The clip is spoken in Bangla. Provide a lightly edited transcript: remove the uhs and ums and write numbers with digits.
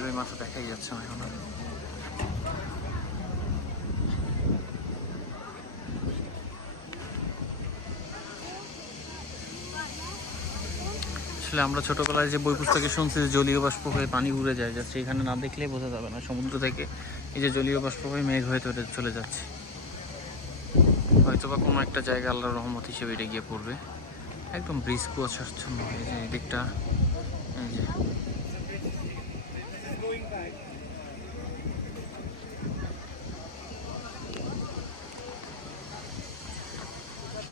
ব্রিজের ওই মাথা দেখাই যাচ্ছে না এখন। আসলে আমরা ছোটোবেলায় যে বই পুস্তকে শুনছি যে জলীয় বাষ্প হয়ে পানি উড়ে যায়, যাচ্ছে এখানে না দেখলেই বোঝা যাবে না সমুদ্র থেকে এই যে জলীয় বাষ্প হয়ে মেঘ হয়ে চলে যাচ্ছে। হয়তো বা কোনো একটা জায়গা আল্লাহর রহমত হিসেবে এটা গিয়ে পড়বে। একদম ব্রিজ কুয়াশাচ্ছন্ন, এই যে দিকটা, এই যে